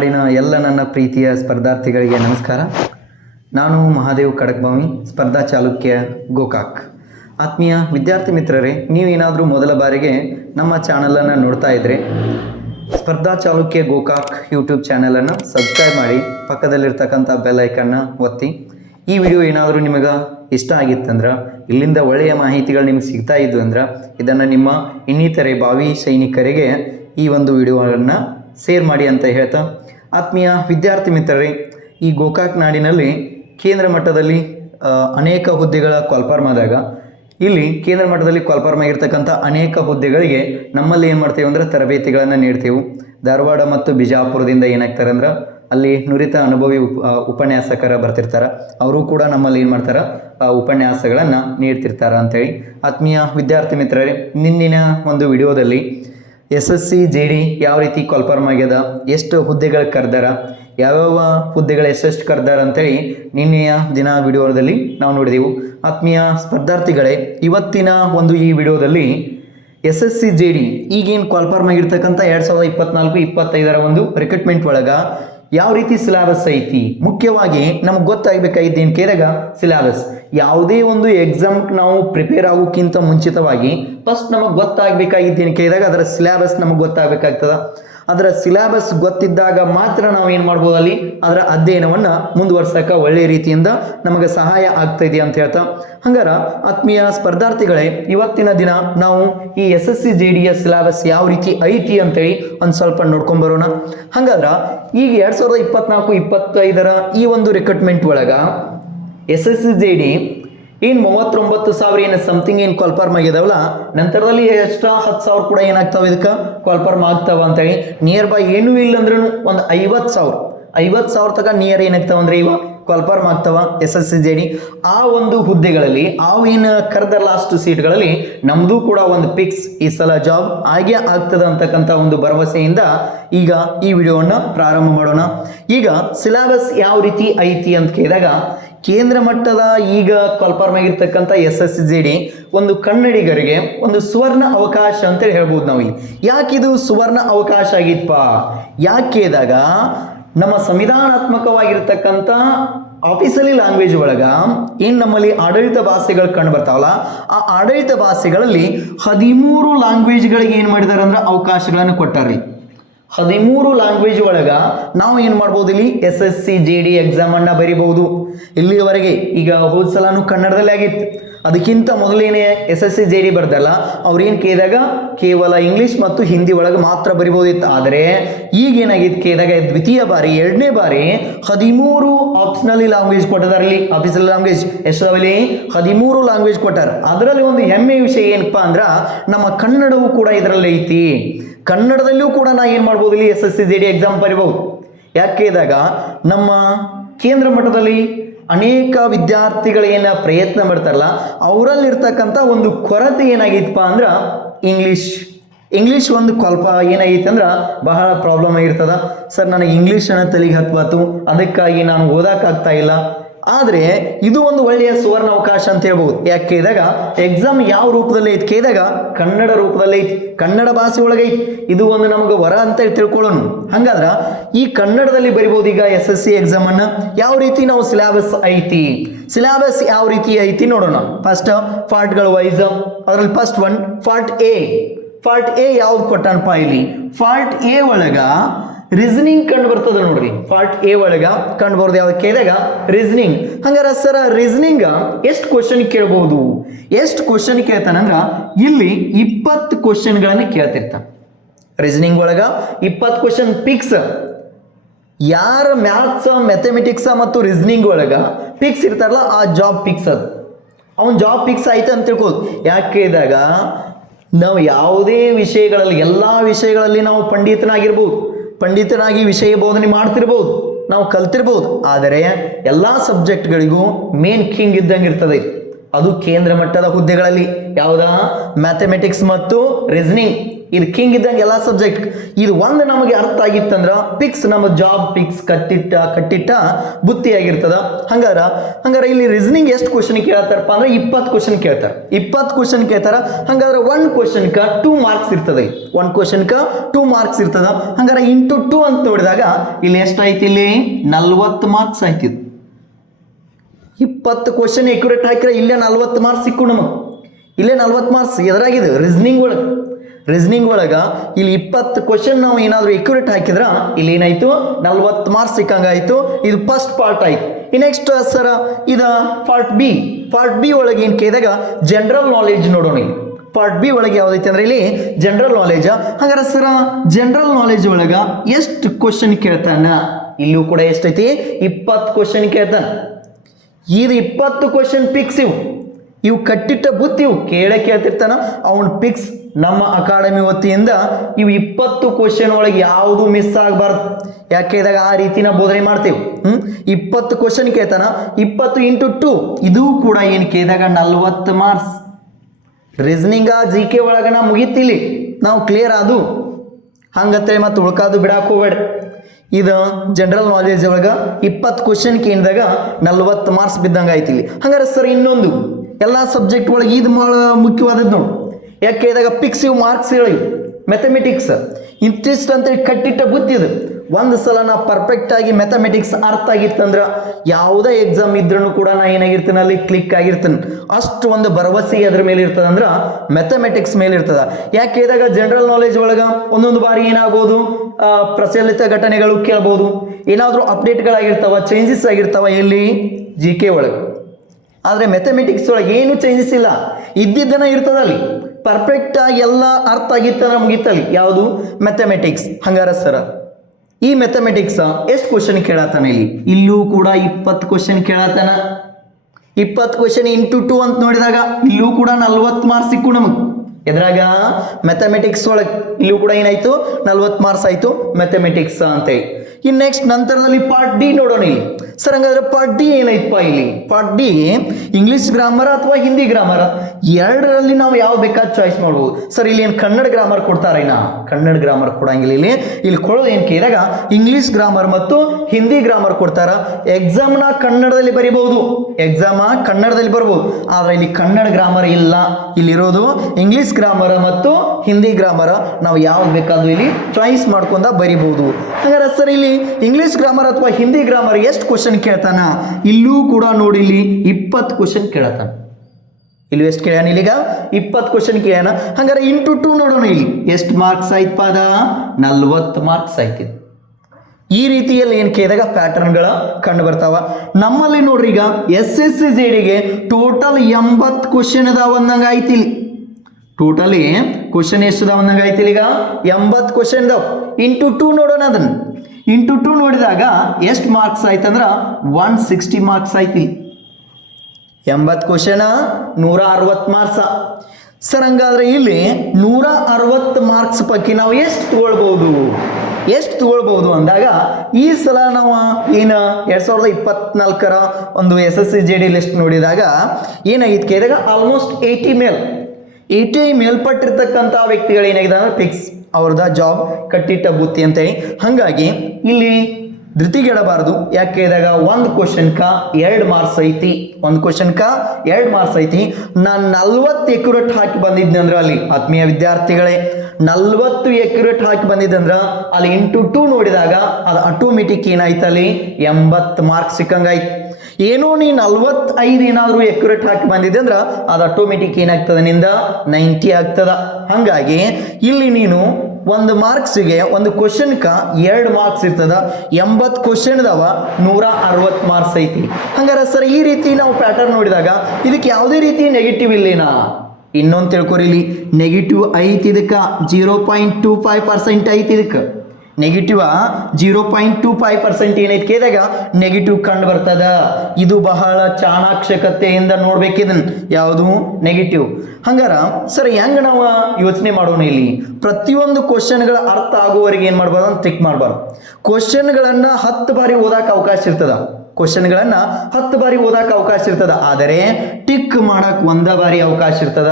ನಾಡಿನ ಎಲ್ಲ ನನ್ನ ಪ್ರೀತಿಯ ಸ್ಪರ್ಧಾರ್ಥಿಗಳಿಗೆ ನಮಸ್ಕಾರ. ನಾನು ಮಹಾದೇವ್ ಕಡಕ್ಬಾವಿ, ಸ್ಪರ್ಧಾ ಚಾಲುಕ್ಯ ಗೋಕಾಕ್. ಆತ್ಮೀಯ ವಿದ್ಯಾರ್ಥಿ ಮಿತ್ರರೇ, ನೀವೇನಾದರೂ ಮೊದಲ ಬಾರಿಗೆ ನಮ್ಮ ಚಾನಲನ್ನು ನೋಡ್ತಾ ಇದ್ದರೆ ಸ್ಪರ್ಧಾ ಚಾಲುಕ್ಯ ಗೋಕಾಕ್ ಯೂಟ್ಯೂಬ್ ಚಾನಲನ್ನು ಸಬ್ಸ್ಕ್ರೈಬ್ ಮಾಡಿ, ಪಕ್ಕದಲ್ಲಿರ್ತಕ್ಕಂಥ ಬೆಲ್ ಐಕನ್ನ ಒತ್ತಿ. ಈ ವಿಡಿಯೋ ಏನಾದರೂ ನಿಮಗೆ ಇಷ್ಟ ಆಗಿತ್ತಂದ್ರೆ, ಇಲ್ಲಿಂದ ಒಳ್ಳೆಯ ಮಾಹಿತಿಗಳು ನಿಮಗೆ ಸಿಗ್ತಾ ಇದ್ದು ಅಂದ್ರೆ, ಇದನ್ನು ನಿಮ್ಮ ಇನ್ನಿತರೆ ಭಾವಿ ಸೈನಿಕರಿಗೆ ಈ ಒಂದು ವಿಡಿಯೋವನ್ನು ಶೇರ್ ಮಾಡಿ ಅಂತ ಹೇಳ್ತಾ, ಆತ್ಮೀಯ ವಿದ್ಯಾರ್ಥಿ ಮಿತ್ರರೇ, ಈ ಗೋಕಾಕ್ ನಾಡಿನಲ್ಲಿ ಕೇಂದ್ರ ಮಟ್ಟದಲ್ಲಿ ಅನೇಕ ಹುದ್ದೆಗಳ ಕಾಲ್ಫಾರ್ಮ್ ಆದಾಗ, ಇಲ್ಲಿ ಕೇಂದ್ರ ಮಟ್ಟದಲ್ಲಿ ಕಾಲ್ಫಾರ್ಮ್ ಆಗಿರ್ತಕ್ಕಂಥ ಅನೇಕ ಹುದ್ದೆಗಳಿಗೆ ನಮ್ಮಲ್ಲಿ ಏನು ಮಾಡ್ತೇವೆ ಅಂದರೆ ತರಬೇತಿಗಳನ್ನು ನೀಡ್ತೇವೆ. ಧಾರವಾಡ ಮತ್ತು ಬಿಜಾಪುರದಿಂದ ಏನಾಗ್ತಾರೆ ಅಂದ್ರೆ, ಅಲ್ಲಿ ನುರಿತ ಅನುಭವಿ ಉಪನ್ಯಾಸಕರ ಬರ್ತಿರ್ತಾರೆ. ಅವರು ಕೂಡ ನಮ್ಮಲ್ಲಿ ಏನು ಮಾಡ್ತಾರೆ, ಉಪನ್ಯಾಸಗಳನ್ನು ನೀಡ್ತಿರ್ತಾರೆ ಅಂಥೇಳಿ. ಆತ್ಮೀಯ ವಿದ್ಯಾರ್ಥಿ ಮಿತ್ರರೇ, ನಿನ್ನಿನ ಒಂದು ವಿಡಿಯೋದಲ್ಲಿ SSC JD ಯಾವ ರೀತಿ ಕಾಲ್ಫಾರ್ಮ್ ಆಗ್ಯದ, ಎಷ್ಟು ಹುದ್ದೆಗಳು ಕರೆದಾರ, ಯಾವ್ಯಾವ ಹುದ್ದೆಗಳು ಎಷ್ಟೆಷ್ಟು ಕರೆದಾರ ಅಂತೇಳಿ ನಿನ್ನೆಯ ದಿನ ವಿಡಿಯೋದಲ್ಲಿ ನಾವು ನೋಡಿದೆವು. ಆತ್ಮೀಯ ಸ್ಪರ್ಧಾರ್ಥಿಗಳೇ, ಇವತ್ತಿನ ಒಂದು ಈ ವಿಡಿಯೋದಲ್ಲಿ SSC JD ಈಗೇನು ಕಾಲ್ಫಾರ್ಮ್ ಆಗಿರ್ತಕ್ಕಂಥ 2024-25 ಒಂದು ರಿಕ್ರೂಟ್ಮೆಂಟ್ ಒಳಗೆ ಯಾವ ರೀತಿ ಸಿಲೆಬಸ್ ಐತಿ, ಮುಖ್ಯವಾಗಿ ನಮ್ಗೆ ಗೊತ್ತಾಗಬೇಕಾಗಿದ್ದು ಏನು ಕೇಳಿದಾಗ ಸಿಲೆಬಸ್. ಯಾವುದೇ ಒಂದು ಎಕ್ಸಾಮ್ಗೆ ನಾವು ಪ್ರಿಪೇರ್ ಆಗೋಕ್ಕಿಂತ ಮುಂಚಿತವಾಗಿ ಫಸ್ಟ್ ನಮಗೆ ಗೊತ್ತಾಗಬೇಕಾಗಿದ್ದು ಏನು ಕೇಳಿದಾಗ ಅದರ ಸಿಲೆಬಸ್ ನಮಗೆ ಗೊತ್ತಾಗಬೇಕಾಗ್ತದೆ. ಅದರ ಸಿಲೆಬಸ್ ಗೊತ್ತಿದ್ದಾಗ ಮಾತ್ರ ನಾವು ಏನು ಮಾಡ್ಬೋದು, ಅಲ್ಲಿ ಅದರ ಅಧ್ಯಯನವನ್ನು ಮುಂದುವರ್ಸಕ್ಕೆ ಒಳ್ಳೆಯ ರೀತಿಯಿಂದ ನಮಗೆ ಸಹಾಯ ಆಗ್ತಾಯಿದೆ ಅಂತ ಹೇಳ್ತಾ, ಹಂಗಾರ ಆತ್ಮೀಯ ಸ್ಪರ್ಧಾರ್ಥಿಗಳೇ, ಇವತ್ತಿನ ದಿನ ನಾವು ಈ SSC JDಯ ಸಿಲೆಬಸ್ ಯಾವ ರೀತಿ ಐತಿ ಅಂತೇಳಿ ಒಂದು ಸ್ವಲ್ಪ ನೋಡ್ಕೊಂಬರೋಣ. ಹಂಗಾದ್ರೆ ಈಗ 2024-25 ಈ ಒಂದು ರಿಕ್ರೂಟ್ಮೆಂಟ್ ಒಳಗೆ SSC JD ಏನು 39,000 ಏನು ಸಮಥಿಂಗ್ ಏನು ಕಾಲ್ಫಾರ್ಮ್ ಆಗಿದಾವಲ್ಲ, ನಂತರದಲ್ಲಿ ಎಕ್ಸ್ಟ್ರಾ 10,000 ಕೂಡ ಏನಾಗ್ತಾವೆ ಇದಕ್ಕೆ ಕಾಲ್ಫಾರ್ಮ್ ಆಗ್ತಾವ ಅಂತೇಳಿ, ನಿಯರ್ ಬೈ ಏನೂ ಇಲ್ಲ ಅಂದ್ರೂ ಒಂದು 50,000 ತನಕ ನಿಯರ್ ಏನಾಗ್ತಾವ ಅಂದ್ರೆ ಇವ ಕಾಲ್ಫಾರ್ಮ್ ಆಗ್ತಾವ SSC JD. ಆ ಒಂದು ಹುದ್ದೆಗಳಲ್ಲಿ ಏನು ಕರೆದ ಲಾಸ್ಟ್ ಸೀಟ್ಗಳಲ್ಲಿ ನಮ್ಮದು ಕೂಡ ಒಂದು ಫಿಕ್ಸ್ ಈ ಸಲ ಜಾಬ್ ಆಗೇ ಆಗ್ತದೆ ಅಂತಕ್ಕಂಥ ಒಂದು ಭರವಸೆಯಿಂದ ಈಗ ಈ ವಿಡಿಯೋವನ್ನು ಪ್ರಾರಂಭ ಮಾಡೋಣ. ಈಗ ಸಿಲೆಬಸ್ ಯಾವ ರೀತಿ ಐತಿ ಅಂತ ಕೇಳಿದಾಗ, ಕೇಂದ್ರ ಮಟ್ಟದ ಈಗ ಕಾಲ್ಫಾರ್ಮ್ ಆಗಿರ್ತಕ್ಕಂಥ SSC JD ಒಂದು ಕನ್ನಡಿಗರಿಗೆ ಒಂದು ಸುವರ್ಣ ಅವಕಾಶ ಅಂತೇಳಿ ಹೇಳ್ಬೋದು ನಾವು. ಇಲ್ಲಿ ಯಾಕಿದು ಸುವರ್ಣ ಅವಕಾಶ ಆಗಿತ್ತಪ್ಪ, ಯಾಕೆದಾಗ ನಮ್ಮ ಸಂವಿಧಾನಾತ್ಮಕವಾಗಿರ್ತಕ್ಕಂಥ ಆಫೀಸಲಿ ಲ್ಯಾಂಗ್ವೇಜ್ ಒಳಗ ಏನು ನಮ್ಮಲ್ಲಿ ಆಡಳಿತ ಭಾಷೆಗಳು ಕಂಡು ಬರ್ತಾವಲ್ಲ, ಆ ಆಡಳಿತ ಭಾಷೆಗಳಲ್ಲಿ 13 ಲ್ಯಾಂಗ್ವೇಜ್ಗಳಿಗೆ ಏನು ಮಾಡಿದಾರೆ ಅಂದ್ರೆ ಅವಕಾಶಗಳನ್ನು ಕೊಟ್ಟಾರ್ರಿ. 13 ಲ್ಯಾಂಗ್ವೇಜ್ ಒಳಗ ನಾವು ಏನು ಮಾಡ್ಬೋದು, ಇಲ್ಲಿ SSC JD ಎಕ್ಸಾಮನ್ನು ಬರಿಬಹುದು. ಇಲ್ಲಿವರೆಗೆ ಈಗ ಹೋದ ಸಲಾನು ಕನ್ನಡದಲ್ಲಿ ಆಗಿತ್ತು, ಅದಕ್ಕಿಂತ ಮೊದಲೇನೆ SSC JD ಬರ್ದಲ್ಲ, ಅವ್ರೇನು ಕೇಳಿದಾಗ ಕೇವಲ ಇಂಗ್ಲೀಷ್ ಮತ್ತು ಹಿಂದಿ ಒಳಗೆ ಮಾತ್ರ ಬರಿಬೋದಿತ್ತು. ಆದರೆ ಈಗೇನಾಗಿತ್ತು ಕೇಳಿದಾಗ ದ್ವಿತೀಯ ಬಾರಿ 2ನೇ ಬಾರಿ 13 ಆಪ್ಷನಲಿ ಲ್ಯಾಂಗ್ವೇಜ್ ಕೊಟ್ಟಿದ್ದಾರೆ. ಇಲ್ಲಿ ಆಫೀಸಲ್ ಲ್ಯಾಂಗ್ವೇಜ್ ಎಷ್ಟಾವಲ್ಲಿ 13 ಲ್ಯಾಂಗ್ವೇಜ್ ಕೊಟ್ಟಾರ. ಅದರಲ್ಲಿ ಒಂದು ಹೆಮ್ಮೆಯ ವಿಷಯ ಏನಪ್ಪಾ ಅಂದ್ರೆ, ನಮ್ಮ ಕನ್ನಡವು ಕೂಡ ಇದರಲ್ಲಿ ಐತಿ. ಕನ್ನಡದಲ್ಲಿಯೂ ಕೂಡ ನಾ ಏನು ಮಾಡ್ಬೋದು, ಇಲ್ಲಿ SSC JD ಎಕ್ಸಾಮ್ ಬರಿಬಹುದು. ಯಾಕೆ ಇದ್ದಾಗ ನಮ್ಮ ಕೇಂದ್ರ ಮಟ್ಟದಲ್ಲಿ ಅನೇಕ ವಿದ್ಯಾರ್ಥಿಗಳು ಏನು ಪ್ರಯತ್ನ ಮಾಡ್ತಾರಲ್ಲ, ಅವರಲ್ಲಿರ್ತಕ್ಕಂಥ ಒಂದು ಕೊರತೆ ಏನಾಗಿತ್ತಪ್ಪ ಅಂದ್ರೆ ಇಂಗ್ಲೀಷ್ ಒಂದು ಏನಾಗಿತ್ತು ಅಂದ್ರೆ ಬಹಳ ಪ್ರಾಬ್ಲಮ್ ಆಗಿರ್ತದ. ಸರ್, ನನಗೆ ಇಂಗ್ಲೀಷನ್ನು ತಲೆಗೆ ಹತ್ಬಾತು, ಅದಕ್ಕಾಗಿ ನಾನು ಓದಕ್ಕಾಗ್ತಾ ಇಲ್ಲ. ಆದರೆ ಇದು ಒಂದು ಒಳ್ಳೆಯ ಸುವರ್ಣ ಅವಕಾಶ ಅಂತ ಹೇಳ್ಬೋದು. ಯಾಕೆ ಕೇಳಿದಾಗ ಎಕ್ಸಾಮ್ ಯಾವ ರೂಪದಲ್ಲಿ ಐತಿ ಕೇಳಿದಾಗ ಕನ್ನಡ ರೂಪದಲ್ಲಿ ಐತಿ, ಕನ್ನಡ ಭಾಷೆ ಒಳಗೆ ಐತಿ. ಇದು ಒಂದು ನಮಗೆ ವರ ಅಂತ ತಿಳ್ಕೊಳ್ಳೋಣ. ಹಂಗಾದ್ರೆ ಈ ಕನ್ನಡದಲ್ಲಿ ಬರಿಬೋದು. ಈಗ SSC ಎಕ್ಸಾಮನ್ನು ಯಾವ ರೀತಿ ನಾವು ಸಿಲೆಬಸ್ ಯಾವ ರೀತಿ ಐತಿ ನೋಡೋಣ. ಫಸ್ಟ್ ಪಾರ್ಟ್ಗಳು ವೈಸ್, ಅದರಲ್ಲಿ ಫಸ್ಟ್ ಒನ್ ಪಾರ್ಟ್ ಎ ಯಾವ್ದು ಕೊಟ್ಟನಪ್ಪ, ಇಲ್ಲಿ ಪಾರ್ಟ್ ಎ ಒಳಗ ರೀಸನಿಂಗ್ ಕಂಡು ಬರ್ತದೆ ನೋಡ್ರಿ. ಪಾರ್ಟ್ ಎ ಒಳಗ ಕಂಡು ಬರೋದು ಯಾವ್ದು ಕೇಳಿದಾಗ ರೀಸನಿಂಗ್. ಹಂಗಾರೆ ಸರ್, ರೀಸನಿಂಗ್ ಎಷ್ಟು ಕ್ವಶನ್ ಕೇಳ್ಬಹುದು, ಎಷ್ಟು ಕ್ವಶನ್ ಕೇಳ್ತಾನಂದ್ರ ಇಲ್ಲಿ 20 ಕ್ವಶನ್ಗಳನ್ನು ಕೇಳ್ತಿರ್ತಾನೆ. ರೀಸನಿಂಗ್ ಒಳಗ 20 ಕ್ವಶನ್ ಫಿಕ್ಸ್. ಯಾರ ಮ್ಯಾಥಮೆಟಿಕ್ಸ್ ಮತ್ತು ರೀಸನಿಂಗ್ ಒಳಗ ಫಿಕ್ಸ್ ಇರ್ತಾರಲ್ಲ, ಆ ಜಾಬ್ ಫಿಕ್ಸ್. ಅದು ಅವನ್ ಜಾಬ್ ಫಿಕ್ಸ್ ಆಯ್ತು ಅಂತ ತಿಳ್ಕೋದು. ಯಾಕೆ ಇದ್ದಾಗ ನಾವು ಯಾವುದೇ ವಿಷಯಗಳಲ್ಲಿ, ಎಲ್ಲ ವಿಷಯಗಳಲ್ಲಿ ನಾವು ಪಂಡಿತನಾಗಿ ವಿಷಯ ಬೋಧನೆ ಮಾಡ್ತಿರ್ಬೋದು, ನಾವು ಕಲ್ತಿರ್ಬೋದು. ಆದರೆ ಎಲ್ಲ ಸಬ್ಜೆಕ್ಟ್ಗಳಿಗೂ ಮೇನ್ ಕಿಂಗ್ ಇದ್ದಂಗೆ ಇರ್ತದೆ. ಅದು ಕೇಂದ್ರ ಮಟ್ಟದ ಹುದ್ದೆಗಳಲ್ಲಿ ಯಾವುದ ಮ್ಯಾಥಮೆಟಿಕ್ಸ್ ಮತ್ತು ರೀಸನಿಂಗ್ ಇದು ಕಿಂಗ್ ಇದ್ದಂಗೆ ಎಲ್ಲ ಸಬ್ಜೆಕ್ಟ್. ಇದು ಒಂದು ನಮಗೆ ಅರ್ಥ ಆಗಿತ್ತಂದ್ರ ಫಿಕ್ಸ್ ನಮ್ಮ ಜಾಬ್ ಫಿಕ್ಸ್ ಕಟ್ಟಿಟ್ಟ ಬುತ್ತಿಯಾಗಿರ್ತದ. ಹಂಗಾರ ಇಲ್ಲಿ ರೀಸನಿಂಗ್ ಎಷ್ಟು ಕ್ವಶನ್ ಕೇಳ್ತಾರಪ್ಪ ಅಂದ್ರೆ 20 ಕ್ವಶನ್ ಕೇಳ್ತಾರೆ. 20 ಕ್ವಶನ್ ಕೇಳ್ತಾರ. ಹಂಗಾದ್ರೆ 1 ಕ್ವಶನ್ಕ 2 ಮಾರ್ಕ್ಸ್ ಇರ್ತದೆ. 1 ಕ್ವಶನ್ಕ 2 ಮಾರ್ಕ್ಸ್ ಇರ್ತದ. ಹಂಗಾರೆ ಇಂಟು 2 ಅಂತ ನೋಡಿದಾಗ ಇಲ್ಲಿ ಎಷ್ಟಾಯ್ತು? ಇಲ್ಲಿ 40 ಮಾರ್ಕ್ಸ್ ಆಯ್ತು. 20 ಕ್ವಶನ್ ಎಕ್ಯುರೇಟ್ ಹಾಕಿದ್ರೆ ಇಲ್ಲೇ 40 ಮಾರ್ಕ್ಸ್ ಸಿಕ್ಕು ನಮಗೆ. ಇಲ್ಲೇ 40 ಮಾರ್ಕ್ಸ್ ಎದುರಾಗಿದೆ ರೀಸನಿಂಗ್ ಒಳಗ ಇಲ್ಲಿ 20 ಕ್ವಶನ್ ನಾವು ಏನಾದರೂ ಎಕ್ಯುರೇಟ್ ಹಾಕಿದ್ರ ಇಲ್ಲಿ ಏನಾಯ್ತು? 40 ಮಾರ್ಕ್ಸ್ ಸಿಕ್ಕಂಗಾಯ್ತು. ಇದು ಫಸ್ಟ್ ಪಾರ್ಟ್ ಆಯ್ತು. ನೆಕ್ಸ್ಟ್ ಸರ ಇದು ಪಾರ್ಟ್ ಬಿ ಒಳಗೆ ಏನು ಕೇಳಿದಾಗ ಜನರಲ್ ನಾಲೆಡ್ಜ್ ನೋಡೋಣ. ಪಾರ್ಟ್ ಬಿ ಒಳಗೆ ಯಾವ್ದೈತೆ ಅಂದ್ರೆ ಇಲ್ಲಿ ಜನರಲ್ ನಾಲೆಡ್ಜ್. ಹಾಗಾದ್ರೆ ಸರ ಜನರಲ್ ನಾಲೆಡ್ಜ್ ಒಳಗ ಎಷ್ಟು ಕ್ವಶನ್ ಕೇಳ್ತಾನ? ಇಲ್ಲೂ ಕೂಡ ಎಷ್ಟೈತಿ? 20 ಕ್ವಶನ್ ಕೇಳ್ತಾನ. ಇದು 20 ಕ್ವಶನ್ ಪಿಕ್ಸ್. ಇವು ಕಟ್ಟಿಟ್ಟ ಬುತ್ತಿ, ಇವು ಕೇಳ್ತಿರ್ತಾನ ಅವನ್ ಪಿಕ್ಸ್. ನಮ್ಮ ಅಕಾಡೆಮಿ ವತಿಯಿಂದ ಇವು 20 ಕ್ವಶನ್ ಒಳಗೆ ಯಾವುದು ಮಿಸ್ ಆಗಬಾರ್ದು. ಯಾಕೆ ಇದಾಗ ಆ ರೀತಿ ನಾವು ಬೋಧನೆ ಮಾಡ್ತೀವಿ. 20 ಕ್ವಶನ್ ಕೇಳ್ತಾನ. 20 ಇಂಟು 2 ಇದು ಕೂಡ ಏನು ಕೇಳಿದಾಗ 40 ಮಾರ್ಕ್ಸ್. ರೀಸನಿಂಗ GK ಒಳಗ ನಾ ಮುಗಿತಿಲ್ಲಿ ನಾವು ಕ್ಲಿಯರ್ ಆದು. ಹಂಗತ್ತೇಳಿ ಮತ್ತೆ ಉಳ್ಕಾದು ಬಿಡಾಕ್ ಹೋಗ್ಬೇಡ. ಇದು ಜನರಲ್ ನಾಲೆಡ್ಜ್ ಒಳಗ 20 ಕ್ವಶನ್ ಕೇಳಿದಾಗ 40 ಮಾರ್ಕ್ಸ್ ಬಿದ್ದಂಗೆ ಆಯ್ತು ಇಲ್ಲಿ. ಹಂಗಾರೆ ಸರ್ ಇನ್ನೊಂದು ಎಲ್ಲ ಸಬ್ಜೆಕ್ಟ್ ಒಳಗೆ ಇದು ಭಾಳ ಮುಖ್ಯವಾದದ್ದು ನೋಡು. ಯಾಕೆ ಕೇಳಿದಾಗ ಪಿಕ್ಸ್ ಇವು ಮಾರ್ಕ್ಸ್ ಹೇಳಿ ಮ್ಯಾಥಮೆಟಿಕ್ಸ್ ಇಂತಿಷ್ಟು ಅಂತೇಳಿ ಕಟ್ಟಿಟ್ಟ ಬುದ್ಧಿದು. ಒಂದು ಸಲ ನಾ ಪರ್ಫೆಕ್ಟ್ ಆಗಿ ಮ್ಯಾಥಮೆಟಿಕ್ಸ್ ಅರ್ಥ ಆಗಿತ್ತಂದ್ರೆ ಯಾವುದೇ ಎಕ್ಸಾಮ್ ಇದ್ರೂ ಕೂಡ ನಾ ಏನಾಗಿರ್ತೀನಿ ಅಲ್ಲಿ ಕ್ಲಿಕ್ ಆಗಿರ್ತೀನಿ. ಅಷ್ಟು ಒಂದು ಭರವಸೆ ಅದ್ರ ಮೇಲೆ ಇರ್ತದೆ ಅಂದ್ರೆ ಮ್ಯಾಥಮೆಟಿಕ್ಸ್ ಮೇಲೆ ಇರ್ತದ. ಯಾಕೆ ಕೇಳಿದಾಗ ಜನರಲ್ ನಾಲೆಡ್ಜ್ ಒಳಗ ಒಂದೊಂದು ಬಾರಿ ಏನಾಗ್ಬೋದು, ಪ್ರಚಲಿತ ಘಟನೆಗಳು ಕೇಳ್ಬೋದು, ಏನಾದರೂ ಅಪ್ಡೇಟ್ಗಳಾಗಿರ್ತಾವ, ಚೇಂಜಸ್ ಆಗಿರ್ತಾವ ಎಲ್ಲಿ GK ಒಳಗೆ. ಆದರೆ ಮ್ಯಾಥಮೆಟಿಕ್ಸ್ ಒಳಗೆ ಏನು ಚೇಂಜಸ್ ಇಲ್ಲ, ಇದ್ದಿದ್ದನ ಇರ್ತದಲ್ಲಿ. ಪರ್ಫೆಕ್ಟ್ ಆಗಿ ಎಲ್ಲ ಅರ್ಥ ಆಗಿತ್ತಂದ್ರೆ ಮುಗಿತಲ್ಲಿ ಯಾವುದು ಮ್ಯಾಥಮೆಟಿಕ್ಸ್. ಹಂಗಾರ ಸರ ಈ ಮ್ಯಾಥಮೆಟಿಕ್ಸ್ ಎಷ್ಟು ಕ್ವಶನ್ ಕೇಳತ್ತಾನ ಇಲ್ಲಿ? ಇಲ್ಲೂ ಕೂಡ 20 ಕ್ವಶನ್ ಕೇಳತ್ತಾನ. 20 ಕ್ವಶನ್ ಇಂಟು 2 ಅಂತ ನೋಡಿದಾಗ ಇಲ್ಲೂ ಕೂಡ 40 ಮಾರ್ಕ್ಸ್ ಸಿಕ್ಕು ನಮಗೆ. ಎದ್ರಾಗ ಮ್ಯಾಥಮೆಟಿಕ್ಸ್ ಒಳಗೆ ಇಲ್ಲೂ ಕೂಡ ಏನಾಯ್ತು? 40 ಮಾರ್ಕ್ಸ್ ಆಯ್ತು ಮ್ಯಾಥಮೆಟಿಕ್ಸ್ ಅಂತೇಳಿ. ಇನ್ನು ನೆಕ್ಸ್ಟ್ ನಂತರದಲ್ಲಿ ಪಾರ್ಟ್ ಡಿ ನೋಡೋಣ. ಇಲ್ಲಿ ಸರ್ ಹಂಗಾದ್ರೆ ಪಾರ್ಟ್ ಡಿ ಏನಾಯ್ತಪ್ಪ? ಇಲ್ಲಿ ಪಾರ್ಟ್ ಡಿ ಇಂಗ್ಲಿಷ್ ಗ್ರಾಮರ್ ಅಥವಾ ಹಿಂದಿ ಗ್ರಾಮರ್ ಎರಡರಲ್ಲಿ ನಾವು ಯಾವ ಬೇಕಾದ ಚಾಯ್ಸ್ ಮಾಡ್ಬೋದು. ಸರ್ ಇಲ್ಲಿ ಏನು ಕನ್ನಡ ಗ್ರಾಮರ್ ಕೊಡ್ತಾರೇನಾ? ಕನ್ನಡ ಗ್ರಾಮರ್ ಕೊಡಂಗಿಲ್ಲ. ಇಲ್ಲಿ ಕೊಡೋದು ಏನು ಕೇಳಿದಾಗ ಇಂಗ್ಲಿಷ್ ಗ್ರಾಮರ್ ಮತ್ತು ಹಿಂದಿ ಗ್ರಾಮರ್ ಕೊಡ್ತಾರ. ಎಕ್ಸಾಮ್ನ ಕನ್ನಡದಲ್ಲಿ ಬರಿಬಹುದು, ಎಕ್ಸಾಮ ಕನ್ನಡದಲ್ಲಿ ಬರ್ಬೋದು. ಆದ್ರೆ ಇಲ್ಲಿ ಕನ್ನಡ ಗ್ರಾಮರ್ ಇಲ್ಲ. ಇಲ್ಲಿರೋದು ಇಂಗ್ಲಿಷ್ ಗ್ರಾಮರ್ ಮತ್ತು ಹಿಂದಿ ಗ್ರಾಮರ್. ನಾವು ಯಾವ್ದು ಬೇಕಾದ್ರೂ ಇಲ್ಲಿ ಚಾಯ್ಸ್ ಮಾಡ್ಕೊಂಡ ಬರಿಬಹುದು. ಹಾಗಾದ್ರೆ ಸರ್ ಇಲ್ಲಿ ಇಂಗ್ಲಿಷ್ ಗ್ರಾಮರ್ ಅಥವಾ ಹಿಂದಿ ಗ್ರಾಮರ್ ಎಷ್ಟು ಕ್ವಶನ್ ಕೇಳ್ತಾನ? ಇಲ್ಲೂ ಕೂಡ ನೋಡಿ ಇಲ್ಲಿ 20 ಕ್ವಶನ್ ಕೇಳತಾನ. ಇಲ್ಲಿ ಎಷ್ಟು ಕೇಳ್ಯಾನ? ಇಲ್ಲಿಗ 20 ಕ್ವಶನ್ ಕೇಳ್ಯಾನ. ಹಂಗಾರೆ ಇಂಟು 2 ನೋಡೋಣ. ಇಲ್ಲಿ ಎಷ್ಟು ಮಾರ್ಕ್ಸ್ ಆಯ್ತಪ್ಪ? ಅದ 40 ಮಾರ್ಕ್ಸ್ ಆಯ್ತು. ಈ ರೀತಿಯಲ್ಲಿ ಏನು ಕೇಳಿದಾಗ ಪ್ಯಾಟರ್ನ್ಗಳ ಕಂಡು ಬರ್ತಾವ. ನಮ್ಮಲ್ಲಿ ನೋಡ್ರಿ ಈಗ SSC JDಗೆ ಟೋಟಲ್ 80 ಕ್ವಶನ್ ಅದಾವ ಅಂದಂಗ ಆಯ್ತು. ಇಲ್ಲಿ ಟೋಟಲಿ ಕ್ವಶನ್ ಎಷ್ಟು ಅದಾವ ಅಂದಂಗ ಆಯ್ತು. ಈಗ 80 ಕ್ವಶನ್ ಅದಾವ. ಇಂಟು 2 ನೋಡೋಣ. ಅದನ್ನ ಇಂಟು 2 ನೋಡಿದಾಗ ಎಷ್ಟು ಮಾರ್ಕ್ಸ್ ಆಯ್ತಂದ್ರ 160 ಮಾರ್ಕ್ಸ್ ಆಯ್ತು. 80 ಕ್ವಶನ್ 160 ಮಾರ್ಕ್ಸ್. ಸರ್ ಹಂಗಾದ್ರೆ ಇಲ್ಲಿ 160 ಮಾರ್ಕ್ಸ್ ಪೈಕಿ ನಾವು ಎಷ್ಟು ತಗೊಳ್ಬಹುದು ಅಂದಾಗ ಈ ಸಲ ನಾವು ಏನು 2024ರ ಒಂದು SSC JD ಲಿಸ್ಟ್ ನೋಡಿದಾಗ ಏನಾಗಿತ್ತು ಕೇಳಿದಾಗ ಆಲ್ಮೋಸ್ಟ್ 80 ಮೇಲ್ಪಟ್ಟಿರ್ತಕ್ಕಂಥ ವ್ಯಕ್ತಿಗಳು ಏನಾಗಿದೆ ಅಂದ್ರೆ ಫಿಕ್ಸ್ ಅವ್ರದ ಜಾಬ್ ಕಟ್ಟಿಟ್ಟ ಬುತ್ತಿ ಅಂತೇಳಿ. ಹಾಗಾಗಿ ಇಲ್ಲಿ ಧೃತಿಗೆಡಬಾರದು. ಯಾಕೆ ಕೇಳಿದಾಗ ಒಂದು ಕ್ವಶನ್ಕ 2 ಮಾರ್ಕ್ಸ್ ಐತಿ. ಒಂದು ಕ್ವಶನ್ಕ 2 ಮಾರ್ಕ್ಸ್ ಐತಿ. ನಾನು 40 ಎಕ್ಯುರೇಟ್ ಹಾಕಿ ಬಂದಿದ್ದೆ ಅಂದ್ರೆ ಅಲ್ಲಿ ಆತ್ಮೀಯ ವಿದ್ಯಾರ್ಥಿಗಳೇ 40 ಎಕ್ಯುರೇಟ್ ಹಾಕಿ ಬಂದಿದ್ದಂದ್ರ ಅಲ್ಲಿ ಇಂಟು 2 ನೋಡಿದಾಗ ಅದು ಆಟೋಮೆಟಿಕ್ ಏನಾಯ್ತು? ಅಲ್ಲಿ 80 ಮಾರ್ಕ್ಸ್ ಸಿಕ್ಕಂಗಾಯ್ತು. ಏನೋ ನೀ 45 ಏನಾದರೂ ಎಕ್ಯುರೇಟ್ ಹಾಕಿ ಬಂದಿದ್ದೆ ಅಂದ್ರೆ ಅದು ಆಟೋಮೆಟಿಕ್ ಏನಾಗ್ತದೆ? ನಿಂದ 90 ಆಗ್ತದ. ಹಾಗಾಗಿ ಇಲ್ಲಿ ನೀನು ಒಂದು ಮಾರ್ಕ್ಸಿಗೆ ಒಂದು ಕ್ವಶನ್ಕ 2 ಮಾರ್ಕ್ಸ್ ಇರ್ತದ. 80 ಕ್ವಶನ್ ಅದಾವ, 160 ಮಾರ್ಕ್ಸ್ ಐತಿ. ಹಂಗಾರೆ ಸರ್ ಈ ರೀತಿ ನಾವು ಪ್ಯಾಟರ್ನ್ ನೋಡಿದಾಗ ಇದಕ್ಕೆ ಯಾವುದೇ ರೀತಿ ನೆಗೆಟಿವ್ ಇಲ್ಲೇನಾ? ಇನ್ನೊಂದು ತಿಳ್ಕೊರಿ, ಇಲ್ಲಿ ನೆಗೆಟಿವ್ ಐತಿ. ಇದಕ್ಕೆ 0.25% ಐತಿ. ಇದಕ್ಕೆ ನೆಗೆಟಿವ್ 0.25% ಏನೈತಿ ಕೇಳಿದಾಗ ನೆಗೆಟಿವ್ ಕಂಡು ಬರ್ತದ. ಇದು ಬಹಳ ಚಾಣಾಕ್ಷಕತೆಯಿಂದ ನೋಡ್ಬೇಕಿದನ್ ಯಾವುದು ನೆಗೆಟಿವ್. ಹಂಗಾರ ಸರ್ ಹೆಂಗ ನಾವು ಯೋಚನೆ ಮಾಡೋಣ? ಇಲ್ಲಿ ಪ್ರತಿಯೊಂದು ಕ್ವಶನ್ಗಳ ಅರ್ಥ ಆಗುವವರೆಗೆ ಏನ್ ಮಾಡ್ಬಾರ್ದು ಅಂತ ಟಿಕ್ ಮಾಡ್ಬಾರ್ದು. ಕ್ವಶನ್ಗಳನ್ನ 10 ಬಾರಿ ಓದಾಕ ಅವಕಾಶ ಇರ್ತದ. ಕ್ವಶನ್ಗಳನ್ನ 10 ಬಾರಿ ಓದಾಕ ಅವಕಾಶ ಇರ್ತದ. ಆದರೆ ಟಿಕ್ ಮಾಡಕ್ 1 ಬಾರಿ ಅವಕಾಶ ಇರ್ತದ.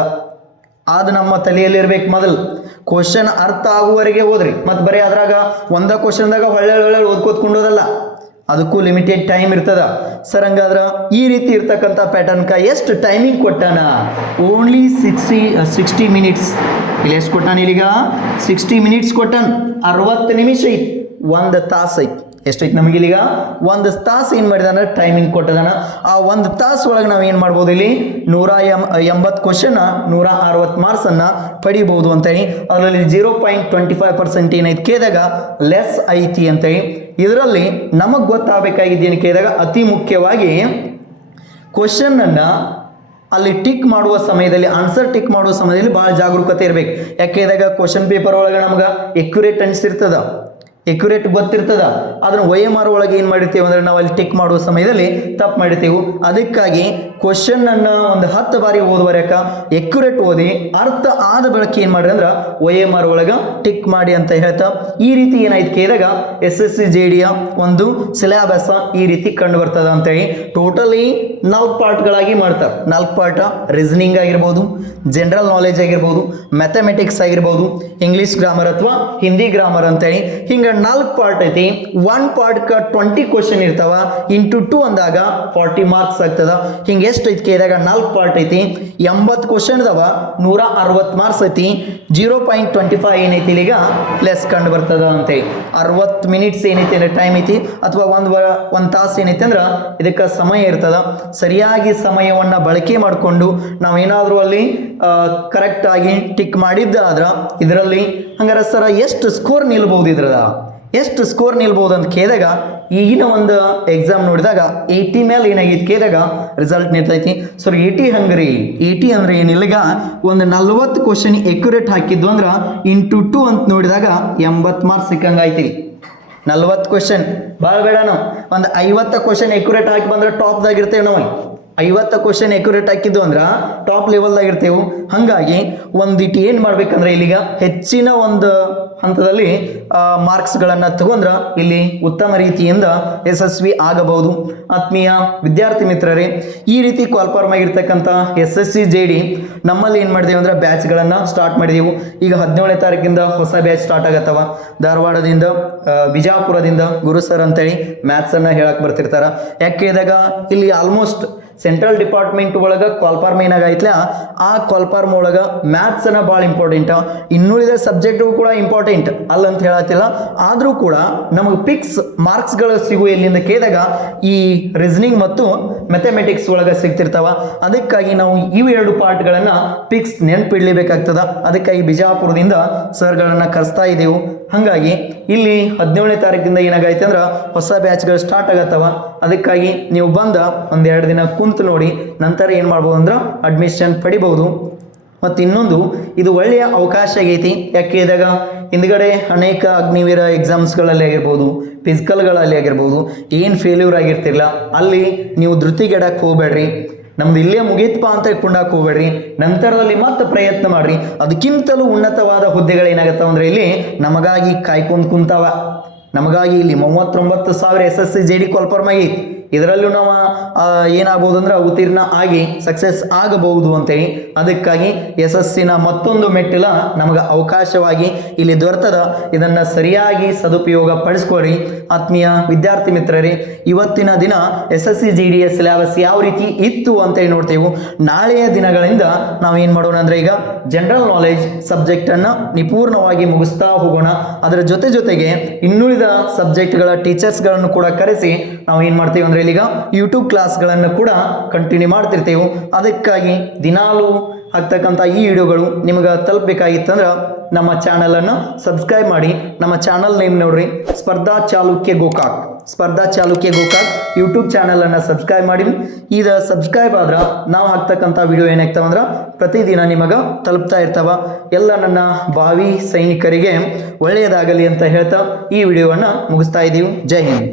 ಅದು ನಮ್ಮ ತಲೆಯಲ್ಲಿ ಇರ್ಬೇಕು. ಮೊದಲು ಕ್ವಶನ್ ಅರ್ಥ ಆಗುವವರೆಗೆ ಓದ್ರಿ. ಮತ್ತು ಬರೀ ಅದ್ರಾಗ ಒಂದ ಕ್ವಶನ್ದಾಗ ಹೊಳ್ಳೆ ಓದ್ಕೋತ್ಕೊಂಡೋದಲ್ಲ, ಅದಕ್ಕೂ ಲಿಮಿಟೆಡ್ ಟೈಮ್ ಇರ್ತದ. ಸರ್ ಹಂಗಾದ್ರೆ ಈ ರೀತಿ ಇರ್ತಕ್ಕಂಥ ಪ್ಯಾಟರ್ನ್ಕ ಎಷ್ಟು ಟೈಮಿಂಗ್ ಕೊಟ್ಟಾನ? Only 60 minutes. ಇಲ್ಲಿ ಎಷ್ಟು ಕೊಟ್ಟಾನ? ಇಲ್ಲಿಗ 60 ಮಿನಿಟ್ಸ್ ಕೊಟ್ಟಾನ. 60 ನಿಮಿಷ ಐತಿ, 1 ತಾಸು ಐತಿ. ಎಷ್ಟೈತಿ ನಮಗೆ ಇಲ್ಲಿಗ? 1 ತಾಸು ಏನು ಮಾಡಿದಾನ? ಟೈಮಿಂಗ್ ಕೊಟ್ಟದಾನ. ಆ 1 ತಾಸು ಒಳಗೆ ನಾವು ಏನು ಮಾಡ್ಬೋದು? ಇಲ್ಲಿ 180 ಕ್ವಶನ್ 160 ಮಾರ್ಕ್ಸನ್ನು ಪಡಿಬೋದು ಅಂತೇಳಿ. ಅದರಲ್ಲಿ 0.25% ಏನೈತಿ ಕೇಳಿದಾಗ ಲೆಸ್ ಐತಿ ಅಂತೇಳಿ. ಇದರಲ್ಲಿ ನಮಗೆ ಗೊತ್ತಾಗಬೇಕಾಗಿದ್ದು ಏನು ಕೇಳಿದಾಗ ಅತಿ ಮುಖ್ಯವಾಗಿ ಕ್ವಶನ್ನನ್ನು ಅಲ್ಲಿ ಟಿಕ್ ಮಾಡುವ ಸಮಯದಲ್ಲಿ, ಆನ್ಸರ್ ಟಿಕ್ ಮಾಡುವ ಸಮಯದಲ್ಲಿ ಭಾಳ ಜಾಗರೂಕತೆ ಇರಬೇಕು. ಯಾಕೆ ಇದಾಗ ಕ್ವಶನ್ ಪೇಪರ್ ಒಳಗೆ ನಮ್ಗೆ ಎಕ್ಯುರೇಟ್ ಅನಿಸಿರ್ತದ, ಎಕ್ಯುರೇಟ್ ಗೊತ್ತಿರ್ತದ. ಅದನ್ನು OMR ಒಳಗೆ ಏನು ಮಾಡಿರ್ತೀವಿ ಅಂದರೆ ನಾವು ಅಲ್ಲಿ ಟಿಕ್ ಮಾಡುವ ಸಮಯದಲ್ಲಿ ತಪ್ಪು ಮಾಡಿರ್ತೀವಿ. ಅದಕ್ಕಾಗಿ ಕ್ವಶನ್ನನ್ನು ಒಂದು 10 ಬಾರಿ ಓದುವರೆಕ ಎಕ್ಯುರೇಟ್ ಓದಿ ಅರ್ಥ ಆದ ಬಳಕೆ ಏನು ಮಾಡಿರಿ ಅಂದ್ರೆ OMR ಒಳಗೆ ಟಿಕ್ ಮಾಡಿ ಅಂತ ಹೇಳ್ತಾ ಈ ರೀತಿ ಏನಾಯ್ತು ಕೇಳಿದಾಗ SSC JDಯ ಒಂದು ಸಿಲೆಬಸ್ ಈ ರೀತಿ ಕಂಡು ಬರ್ತದ ಅಂತೇಳಿ. ಟೋಟಲಿ 4 ಪಾರ್ಟ್ಗಳಾಗಿ ಮಾಡ್ತಾರೆ. 4 ಪಾರ್ಟ್ ರೀಸನಿಂಗ್ ಆಗಿರ್ಬೋದು, ಜನರಲ್ ನಾಲೆಜ್ ಆಗಿರ್ಬೋದು, ಮ್ಯಾಥಮೆಟಿಕ್ಸ್ ಆಗಿರ್ಬೋದು, ಇಂಗ್ಲೀಷ್ ಗ್ರಾಮರ್ ಅಥವಾ ಹಿಂದಿ ಗ್ರಾಮರ್ ಅಂತೇಳಿ. ಹಿಂಗೆ 4 ಪಾರ್ಟ್ ಐತಿ. 1 ಪಾರ್ಟ್ಗೆ 20 ಕ್ವಶನ್ ಇರ್ತಾವ. ಇಂಟು 2 ಅಂದಾಗ 40 ಮಾರ್ಕ್ಸ್ ಆಗ್ತದ. ಹಿಂಗೆ ಎಷ್ಟು ಐತಿ ಕೇಳಿದಾಗ 4 ಪಾರ್ಟ್ ಐತಿ. 80 ಕ್ವಶನ್ ಅದಾವ, 160 ಮಾರ್ಕ್ಸ್ ಐತಿ. 0.25 ಏನೈತಿ ಇಲ್ಲಿಗ ಪ್ಲಸ್ ಕಂಡು ಬರ್ತದ ಅಂತೇಳಿ. 60 ಮಿನಿಟ್ಸ್ ಏನೈತಿ ಅಂದ್ರೆ ಟೈಮ್ ಐತಿ, ಅಥವಾ ಒಂದು ತಾಸು ಏನೈತಿ ಅಂದ್ರೆ ಇದಕ್ಕೆ ಸಮಯ ಇರ್ತದ. ಸರಿಯಾಗಿ ಸಮಯವನ್ನು ಬಳಕೆ ಮಾಡಿಕೊಂಡು ನಾವೇನಾದರೂ ಅಲ್ಲಿ ಕರೆಕ್ಟಾಗಿ ಟಿಕ್ ಮಾಡಿದ್ದಾದ್ರೆ ಇದರಲ್ಲಿ ಹಂಗಾರೆ ಸರ ಎಷ್ಟು ಸ್ಕೋರ್ ನಿಲ್ಬೋದು? ಇದ್ರದ ಎಷ್ಟು ಸ್ಕೋರ್ ನಿಲ್ಬೋದು ಅಂತ ಕೇಳಿದಾಗ ಈಗಿನ ಒಂದು ಎಕ್ಸಾಮ್ ನೋಡಿದಾಗ 80 ಮೇಲೆ ಏನಾಗಿತ್ತು ಕೇಳಿದಾಗ ರಿಸಲ್ಟ್ ನಿಲ್ತೈತಿ. ಸೊ 80 ಹಂಗ್ರಿ, 80 ಅಂದ್ರೆ ಏನಿಲ್ಲಗ ಒಂದು 40 ಕ್ವಶನ್ ಎಕ್ಯುರೇಟ್ ಹಾಕಿದ್ದು ಅಂದ್ರೆ ಇಂಟು 2 ಅಂತ ನೋಡಿದಾಗ 80 ಮಾರ್ಕ್ಸ್ ಸಿಕ್ಕಂಗಾಯ್ತಿ. 40 ಕ್ವಶನ್ ಭಾಳ ಬೇಡ, ನಾವು ಒಂದು 50 ಕ್ವಶನ್ ಎಕ್ಯುರೇಟ್ ಹಾಕಿ ಬಂದ್ರೆ ಟಾಪ್ದಾಗಿರ್ತೇವೆ. ನಾವು 50 ಕ್ವಶನ್ ಎಕ್ಯುರೇಟ್ ಹಾಕಿದ್ದು ಅಂದ್ರೆ ಟಾಪ್ ಲೆವೆಲ್ದಾಗಿರ್ತೇವೆ. ಹಾಗಾಗಿ ಒಂದಿಟ್ಟು ಏನು ಮಾಡ್ಬೇಕಂದ್ರೆ ಇಲ್ಲಿಗ ಹೆಚ್ಚಿನ ಒಂದು ಹಂತದಲ್ಲಿ ಮಾರ್ಕ್ಸ್ಗಳನ್ನು ತಗೊಂಡ್ರೆ ಇಲ್ಲಿ ಉತ್ತಮ ರೀತಿಯಿಂದ ಯಶಸ್ವಿ ಆಗಬಹುದು. ಆತ್ಮೀಯ ವಿದ್ಯಾರ್ಥಿ ಮಿತ್ರರೇ, ಈ ರೀತಿ ಕಾಲ್ಫಾರ್ಮ್ ಆಗಿರ್ತಕ್ಕಂಥ SSC JD ನಮ್ಮಲ್ಲಿ ಏನು ಮಾಡಿದೆವು ಅಂದ್ರೆ ಬ್ಯಾಚ್ಗಳನ್ನು ಸ್ಟಾರ್ಟ್ ಮಾಡಿದೆವು. ಈಗ 17ನೇ ತಾರೀಕಿಂದ ಹೊಸ ಬ್ಯಾಚ್ ಸ್ಟಾರ್ಟ್ ಆಗತ್ತವ. ಧಾರವಾಡದಿಂದ, ಬಿಜಾಪುರದಿಂದ ಗುರು ಸರ್ ಅಂತೇಳಿ ಮ್ಯಾಥ್ಸನ್ನು ಹೇಳಕ್ಕೆ ಬರ್ತಿರ್ತಾರೆ. ಯಾಕೆ ಇದಾಗ ಇಲ್ಲಿ ಆಲ್ಮೋಸ್ಟ್ ಸೆಂಟ್ರಲ್ ಡಿಪಾರ್ಟ್ಮೆಂಟ್ ಒಳಗೆ ಕಾಲ್ಫಾರ್ಮ್ ಏನಾಗೈತ್ಲ, ಆ ಕಾಲ್ಫಾರ್ಮ್ ಒಳಗೆ ಮ್ಯಾಥ್ಸನ್ನು ಭಾಳ ಇಂಪಾರ್ಟೆಂಟ್. ಇನ್ನುಳಿದ ಸಬ್ಜೆಕ್ಟು ಕೂಡ ಇಂಪಾರ್ಟೆಂಟ್ ಅಲ್ಲಂತ ಹೇಳತ್ತಿಲ್ಲ, ಆದರೂ ಕೂಡ ನಮಗೆ ಫಿಕ್ಸ್ ಮಾರ್ಕ್ಸ್ಗಳು ಸಿಗುವ ಎಲ್ಲಿಂದ ಕೇಳಿದಾಗ ಈ ರೀಸನಿಂಗ್ ಮತ್ತು ಮ್ಯಾಥಮೆಟಿಕ್ಸ್ ಒಳಗೆ ಸಿಗ್ತಿರ್ತಾವ. ಅದಕ್ಕಾಗಿ ನಾವು ಇವು 2 ಪಾರ್ಟ್ಗಳನ್ನು ಫಿಕ್ಸ್ ನೆನಪಿಡ್ಲೇಬೇಕಾಗ್ತದ. ಅದಕ್ಕಾಗಿ ಬಿಜಾಪುರದಿಂದ ಸರ್ಗಳನ್ನು ಕರೆಸ್ತಾ ಇದ್ದೆವು. ಹಾಗಾಗಿ ಇಲ್ಲಿ 17ನೇ ತಾರೀಕಿಂದ ಏನಾಗೈತೆ ಅಂದ್ರೆ ಹೊಸ ಬ್ಯಾಚ್ಗಳು ಸ್ಟಾರ್ಟ್ ಆಗತ್ತವ. ಅದಕ್ಕಾಗಿ ನೀವು ಬಂದ ಒಂದು 2 ದಿನ ಕುಂತು ನೋಡಿ ನಂತರ ಏನು ಮಾಡ್ಬೋದು ಅಂದ್ರೆ ಅಡ್ಮಿಷನ್ ಪಡಿಬಹುದು. ಮತ್ತು ಇನ್ನೊಂದು ಇದು ಒಳ್ಳೆಯ ಅವಕಾಶ ಆಗೈತಿ. ಯಾಕೆ ಇದಾಗ ಹಿಂದ್ಗಡೆ ಅನೇಕ ಅಗ್ನಿವೀರ ಎಕ್ಸಾಮ್ಸ್ಗಳಲ್ಲಿ ಆಗಿರ್ಬೋದು, ಫಿಸಿಕಲ್ಗಳಲ್ಲಿ ಆಗಿರ್ಬೋದು ಏನು ಫೇಲ್ಯೂರ್ ಆಗಿರ್ತಿರಲ್ಲ, ಅಲ್ಲಿ ನೀವು ಧೃತಿಗೆಡಕ್ಕೆ ಹೋಗ್ಬೇಡ್ರಿ. ನಮ್ದು ಇಲ್ಲೇ ಮುಗೀತಪ್ಪ ಅಂತ ಇಟ್ಕೊಂಡಾಕ ಹೋಗ್ಬೇಡ್ರಿ. ನಂತರದಲ್ಲಿ ಮತ್ತೆ ಪ್ರಯತ್ನ ಮಾಡ್ರಿ. ಅದಕ್ಕಿಂತಲೂ ಉನ್ನತವಾದ ಹುದ್ದೆಗಳೇನಾಗತ್ತವ ಅಂದ್ರೆ ಇಲ್ಲಿ ನಮಗಾಗಿ ಕಾಯ್ಕೊಂಡು ಕುಂತಾವ. ನಮಗಾಗಿ ಇಲ್ಲಿ 39,000 SSC JD ಕಾಲ್ಫಾರ್ಮ್ ಆಗೈತಿ. ಇದರಲ್ಲೂ ನಾವು ಏನಾಗ್ಬೋದು ಅಂದ್ರೆ ಉತ್ತೀರ್ಣ ಆಗಿ ಸಕ್ಸಸ್ ಆಗಬಹುದು ಅಂತೇಳಿ. ಅದಕ್ಕಾಗಿ SSCನ ಮತ್ತೊಂದು ಮೆಟ್ಟಿಲ ನಮಗೆ ಅವಕಾಶವಾಗಿ ಇಲ್ಲಿ ದೊರೆತದ. ಇದನ್ನು ಸರಿಯಾಗಿ ಸದುಪಯೋಗ ಪಡಿಸ್ಕೊಳ್ರಿ. ಆತ್ಮೀಯ ವಿದ್ಯಾರ್ಥಿ ಮಿತ್ರರೇ, ಇವತ್ತಿನ ದಿನ SSC JDಯ ಸಿಲೆಬಸ್ ಯಾವ ರೀತಿ ಇತ್ತು ಅಂತೇಳಿ ನೋಡ್ತೇವೆ. ನಾಳೆಯ ದಿನಗಳಿಂದ ನಾವು ಏನು ಮಾಡೋಣ ಅಂದರೆ ಈಗ ಜನರಲ್ ನಾಲೆಜ್ ಸಬ್ಜೆಕ್ಟನ್ನು ನಿಪೂರ್ಣವಾಗಿ ಮುಗಿಸ್ತಾ ಹೋಗೋಣ. ಅದರ ಜೊತೆಗೆ ಇನ್ನುಳಿದ ಸಬ್ಜೆಕ್ಟ್ಗಳ ಟೀಚರ್ಸ್ಗಳನ್ನು ಕೂಡ ಕರೆಸಿ ನಾವು ಏನು ಮಾಡ್ತೀವಿ ಅಂದರೆ ಇಲ್ಲಿಗ ಯೂಟ್ಯೂಬ್ ಕ್ಲಾಸ್ಗಳನ್ನು ಕೂಡ ಕಂಟಿನ್ಯೂ ಮಾಡ್ತಿರ್ತೇವೆ. ಅದಕ್ಕಾಗಿ ದಿನಾಲೂ ಆಗ್ತಕ್ಕಂಥ ಈ ವಿಡಿಯೋಗಳು ನಿಮಗೆ ತಲುಪಬೇಕಾಗಿತ್ತಂದ್ರೆ ನಮ್ಮ ಚಾನಲನ್ನು ಸಬ್ಸ್ಕ್ರೈಬ್ ಮಾಡಿ. ನಮ್ಮ ಚಾನಲ್ ನೇಮ್ ನೋಡ್ರಿ, ಸ್ಪರ್ಧಾ ಚಾಲುಕ್ಯ ಗೋಕಾಕ್. ಸ್ಪರ್ಧಾ ಚಾಲುಕ್ಯ ಗೋಕಾಕ್ ಯೂಟ್ಯೂಬ್ ಚಾನಲನ್ನು ಸಬ್ಸ್ಕ್ರೈಬ್ ಮಾಡಿ. ಇದು ಸಬ್ಸ್ಕ್ರೈಬ್ ಆದ್ರೆ ನಾವು ಹಾಕ್ತಕ್ಕಂಥ ವಿಡಿಯೋ ಏನಾಗ್ತಾವಂದ್ರೆ ಪ್ರತಿದಿನ ನಿಮಗೆ ತಲುಪ್ತಾ ಇರ್ತಾವ. ಎಲ್ಲ ನನ್ನ ಭಾವಿ ಸೈನಿಕರಿಗೆ ಒಳ್ಳೆಯದಾಗಲಿ ಅಂತ ಹೇಳ್ತಾ ಈ ವಿಡಿಯೋವನ್ನು ಮುಗಿಸ್ತಾ ಇದ್ದೀವಿ. ಜೈ ಹಿಂದ್.